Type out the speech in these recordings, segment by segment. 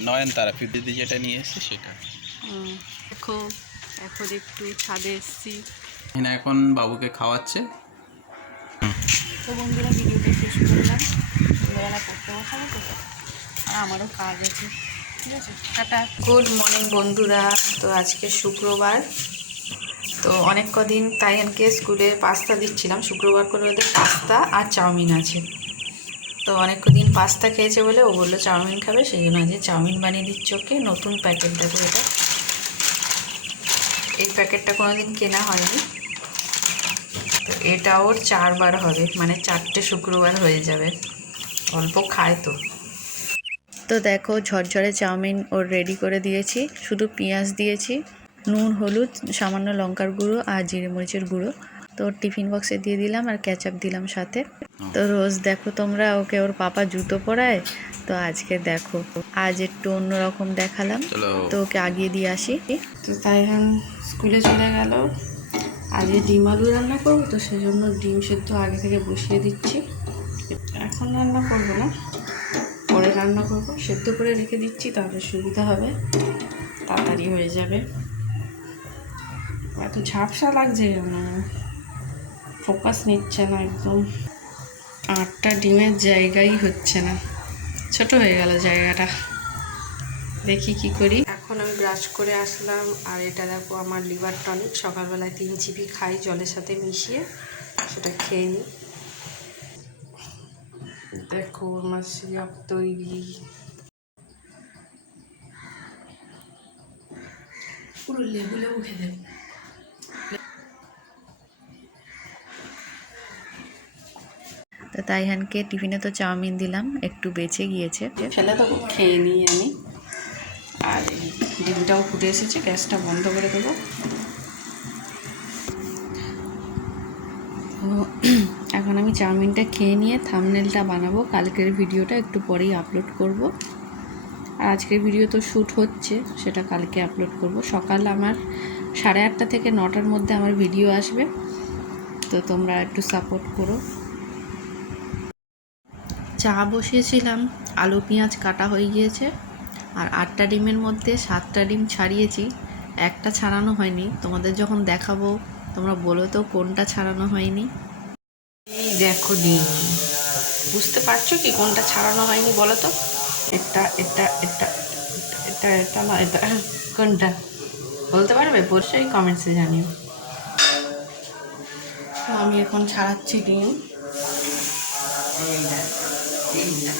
নয়নতারা fifty যেটা নিয়ে এসেছে সেটা। দেখো এখন একটু ছাদে এসেছি। হিনা এখন বাবুকে খাওয়াচ্ছে। তো বন্ধুরা ভিডিওটা শেষ করলাম। দুপুরবেলা পড়তে বসাবো তো? আর আমারও কাজ আছে ঠিক আছে? টাটা। গুড মর্নিং বন্ধুরা। তো আজকে শুক্রবার। তো অনেক কদিন তাইয়ানকে স্কুলে পাস্তা দিচ্ছিলাম। শুক্রবার করে ওদের পাস্তা আর চাউমিন আছে। তো অনেক দিন পাস্তা খেয়েছে বলে ও বলল, চাউমিন খাবে? সেই জন্য আজকে চাউমিন বানিয়ে দিচ্ছি ওকে, নতুন প্যাকেট দেখো এটা। এই প্যাকেটটা কোনো দিন কেনা হয়নি। তো এটা ওর চারবার হবে মানে চারটে শুক্রবার হয়ে যাবে। অল্প খায় তো। তো দেখো, ঝরঝরে চাউমিন ওর রেডি করে দিয়েছি। শুধু পেঁয়াজ দিয়েছি, নুন, হলুদ, সামান্য লঙ্কার গুঁড়ো আর জিরে মরিচের গুঁড়ো। তো ওর টিফিন বক্সে দিয়ে দিলাম আর ক্যাচআপ দিলাম সাথে। তো রোজ দেখো তোমরা ওকে ওর পাপা জুতো পরায় তো আজকে দেখো। আজ একটু অন্যরকম দেখালাম। তো ওকে আগিয়ে দিয়ে আসি। তো তাই এখন স্কুলে চলে গেল। আজকে ডিম আলু রান্না করব তো সেই জন্য ডিম সেদ্ধ আগে থেকে বসিয়ে দিচ্ছি। এখন রান্না করব না। পরে রান্না করব। সেদ্ধ করে রেখে দিচ্ছি তাহলে সুবিধা হবে। তাড়াতাড়ি হয়ে যাবে। এত ঝাপসা লাগছে ফোকাস নিচ্ছে না একদম। আটটা ডিমের জায়গাই হচ্ছে না। ছোট হয়ে গেল জায়গাটা। দেখি কি করি। এখন আমি ব্রাশ করে আসলাম আর এটা দেখো আমার লিভার টনিক। সকালবেলায় তিন চিপি খাই জলের সাথে মিশিয়ে সেটা খেয়ে নিই। দেখো আমার সিরাপ তৈরি। পুরো লেবু লেবু খেয়ে তো তাই তাইহানকে টিফিনে তো চাউমিন দিলাম, একটু বেঁচে গিয়েছে। ফেলে তো খেয়ে নিই আমি। আর ডিমটাও ফুটে এসেছে, গ্যাসটা বন্ধ করে দেবো। এখন আমি চাউমিনটা খেয়ে নিয়ে থামনেলটা বানাবো, কালকের ভিডিওটা একটু পরেই আপলোড করব। আর আজকের ভিডিও তো শ্যুট হচ্ছে, সেটা কালকে আপলোড করব। সকাল আমার সাড়ে আটটা থেকে নটার মধ্যে আমার ভিডিও আসবে, তো তোমরা একটু সাপোর্ট করো। চা বসিয়েছিলাম আলু পেঁয়াজ কাটা হয়ে গিয়েছে আর আটটা ডিমের মধ্যে সাতটা ডিম ছাড়িয়েছি একটা ছাড়ানো হয়নি। তোমাদের যখন দেখাবো তোমরা বলো তো কোনটা ছাড়ানো হয়নি। এই দেখো ডিম। বুঝতে পারছ কি কোনটা ছাড়ানো হয়নি বলো তো? এটা এটা এটা এটা এটা না এটা কোনটা? বলতে পারবে? অবশ্যই কমেন্টসে জানিও। তো আমি এখন ছাড়াচ্ছি ডিম। এইটা এইটা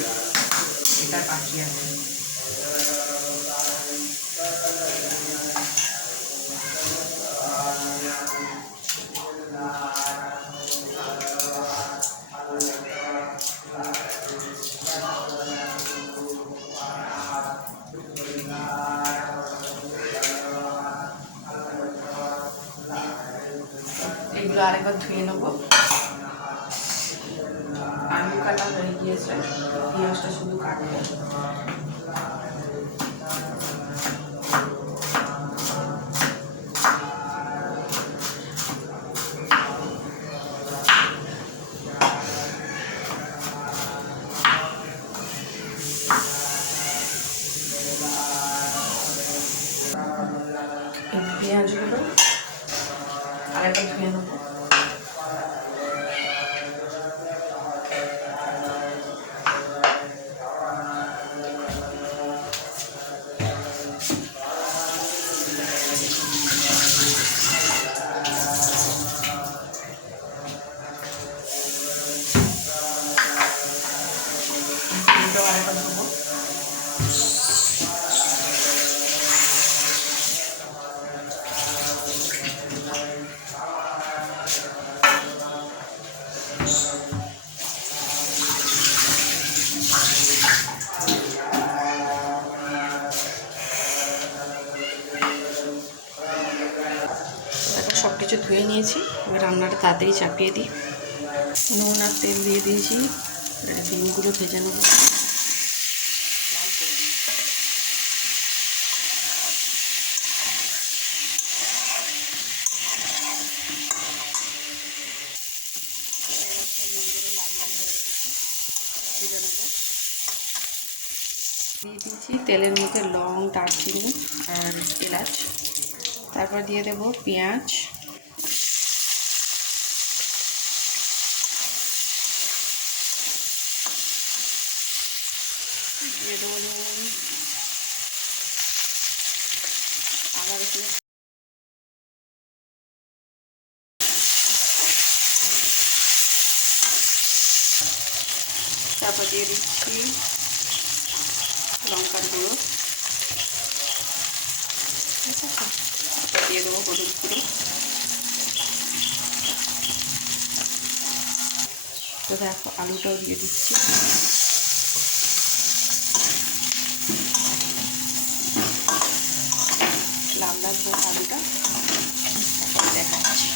এটা বাকি আছে এগুলো আরেকবার ধুয়ে নেব। আলু কাটা হয়ে গিয়েছে পেঁয়াজটা শুধু কাটবো এই পেঁয়াজগুলো আরেকবার ধুয়ে নেব সব কিছু ধুয়ে নিয়েছি। এবার রান্নাটা তাড়াতাড়ি চাপিয়ে দিই। নুন আর তেল দিয়ে দিয়েছি। ডিমগুলো ভেজে নেব দিয়ে দিয়েছি তেলের মধ্যে লং দারচিনি আর এলাচ। তারপর দিয়ে দেব পেঁয়াজ। তারপর দিয়ে দিচ্ছি লঙ্কার গুঁড়ো। আছে দিয়ে দেবো হলুদ গুঁড়ো। তো দেখো, আলুটাও দিয়ে দিচ্ছি। লাল লাল হোক আলুটা। দেখাচ্ছি।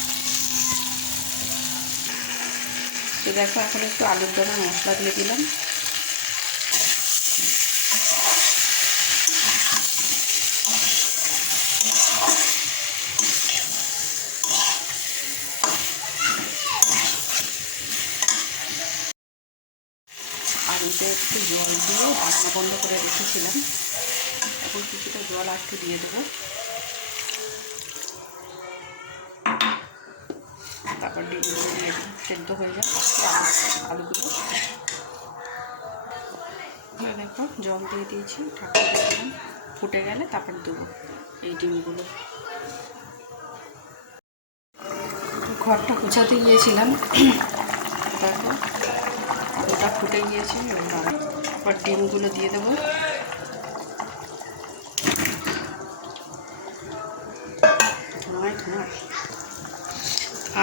তো দেখো, এখন একটু আলুর দমে মশলা দিয়ে দিলাম। আলুতে একটু জল দিয়ে ঢাকনা বন্ধ করে রেখেছিলাম। এখন কিছুটা জল একটু দিয়ে দেবো। তারপর ডিমগুলো দিয়ে সেদ্ধ হয়ে যায় আলুগুলো। দেখো, জল দিয়ে দিয়েছি দিলাম। ফুটে গেলে তারপর দেবো এই ডিমগুলো। ঘরটা গুছাতে গিয়েছিলাম। দেখো আলুটা ফুটে গিয়েছে, এবার ডিমগুলো দিয়ে দেবো।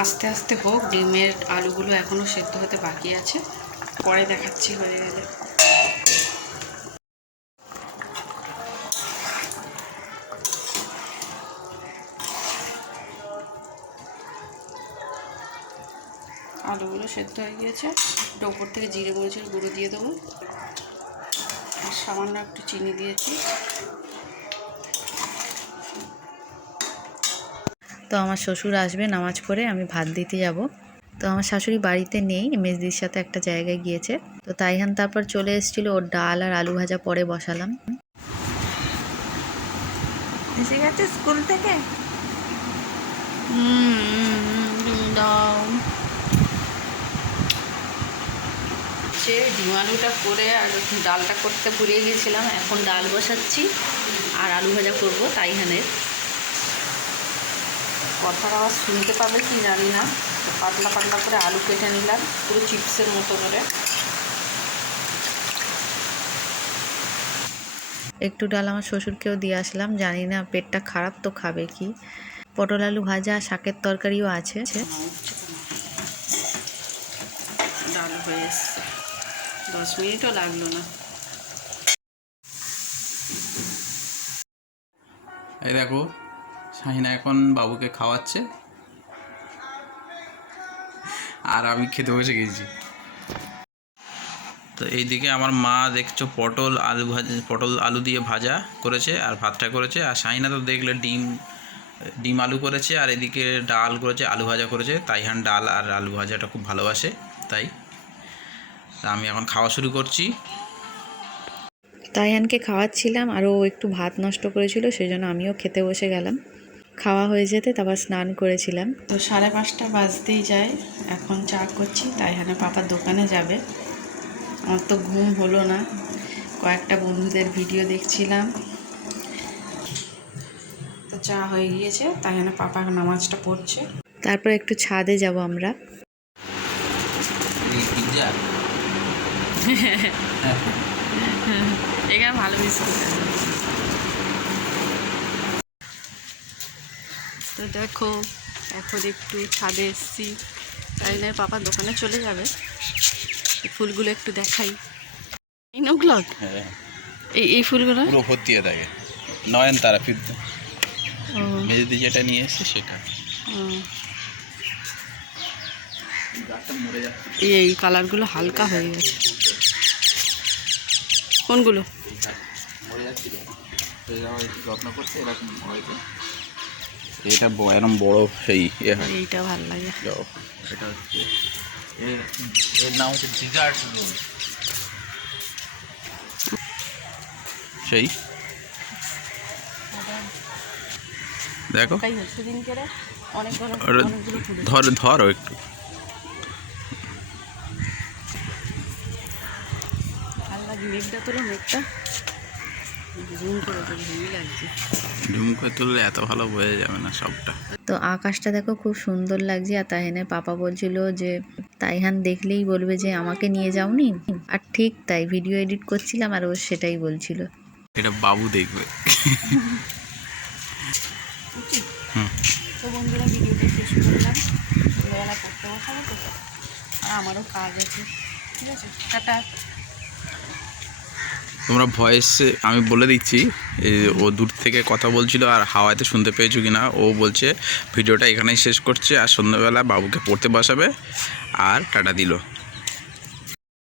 আস্তে আস্তে হোক, ডিমের আলুগুলো এখনও সেদ্ধ হতে বাকি আছে। পরে দেখাচ্ছি হয়ে গেলে। আলুগুলো সেদ্ধ হয়ে গিয়েছে। একটু ওপর থেকে জিরে মরিচের গুঁড়ো দিয়ে দেবো। আর সামান্য একটু চিনি দিয়েছি। তো আমার শ্বশুর আসবে নামাজ পড়ে আমি ভাত দিতে যাব। তো আমার শাশুড়ি বাড়িতে নেই মেজদির সাথে একটা জায়গায় গিয়েছে। তো তাইহান তারপর চলে এসেছিল ওর ডাল আর আলু ভাজা পরে বসালাম। এসে গেছে স্কুল থেকে? দাও। সে ডিম আলুটা করে আর ডালটা করতে ভুলে গিয়েছিলাম এখন ডাল বসাচ্ছি আর আলু ভাজা করব তাই তাইহানের কথাটা আবার শুনতে পাবে কি জানি না পাতলা পাতলা করে আলু কেটে নিলাম পুরো চিপসের মতো করে। একটু ডাল আমার শ্বশুরকেও দিয়ে আসলাম জানি না পেটটা খারাপ তো খাবে কি। পটল আলু ভাজা শাকের তরকারিও আছে। ডাল হয়ে এসছে। দশ মিনিটও লাগল না। এই দেখো, শাহিনা এখন বাবুকে খাওয়াচ্ছে। আর আমি খেতে বসে গেছি। তো এইদিকে আমার মা দেখছ পটল আলু ভাজা, পটল আলু দিয়ে ভাজা করেছে আর ভাতটা করেছে। আর শাহিনা তো দেখলে ডিম ডিম আলু করেছে আর এদিকে ডাল করেছে, আলু ভাজা করেছে। তাইহান ডাল আর আলু ভাজাটা খুব ভালোবাসে, তাই। তা আমি এখন খাওয়া শুরু করছি। তাইহানকে খাওয়াচ্ছিলাম আর ও একটু ভাত নষ্ট করেছিল সেই জন্য আমিও খেতে বসে গেলাম। খাওয়া হয়ে যেতে তারপর স্নান করেছিলাম। তো সাড়ে পাঁচটা বাজতেই যায় এখন চা করছি তাই হানে পাপার দোকানে যাবে। আমার তো ঘুম হলো না কয়েকটা বন্ধুদের ভিডিও দেখছিলাম। তো চা হয়ে গিয়েছে তাই হানে পাপা নামাজটা পড়ছে। তারপর একটু ছাদে যাব আমরা। এখানে ভালো বিস্কুট। তো দেখো এখন একটু ছাদে এসছি। তাই না পাপা দোকানে চলে যাবে। ফুলগুলো একটু দেখাই। এই নগুলো হ্যাঁ। এই এই ফুলগুলো? পুরো ভর্তি হয়ে থাকে নয়নতারা ফিরতে ও, মেজদি যেটা নিয়ে এসছে সেটা। এই এই কালারগুলো হালকা হয়ে গেছে। কোনগুলো? যত্ন করছে এরকম হয়তো এটা এরকম বড় সেই ইয়ে হয়। এইটা ভালো লাগে। এটা হচ্ছে এর এর নাম হচ্ছে ডিজার্ট রোল সেই? দেখো। ধর ধরো একটু ভালো লাগে মেঘটা তোলো মেঘটা। জুম করে তো হেভি লাগছে। ঝুম করে তুললে এত ভালো বোঝা যাবে না সবটা। তো আকাশটা দেখো খুব সুন্দর লাগছে আর তাইহানের পাপা বলছিল যে তাইহান দেখলেই বলবে যে আমাকে নিয়ে যাওনি? আর ঠিক তাই ভিডিও এডিট করছিলাম আর ও সেটাই বলছিল। এটা বাবু দেখবে। তো বন্ধুরা ভিডিওটা শেষ করলাম। সন্ধ্যাবেলা বসাবো তো? আমারও কাজ আছে। ঠিক আছে টাটা। তোমরা ভয়েসে আমি বলে দিচ্ছি ও দূর থেকে কথা বলছিল আর হাওয়াতে শুনতে পেয়েছ কি না ও বলছে, ভিডিওটা এখানেই শেষ করছে, আর সন্ধ্যাবেলা বাবুকে পড়তে বসাবে, আর টাটা দিল।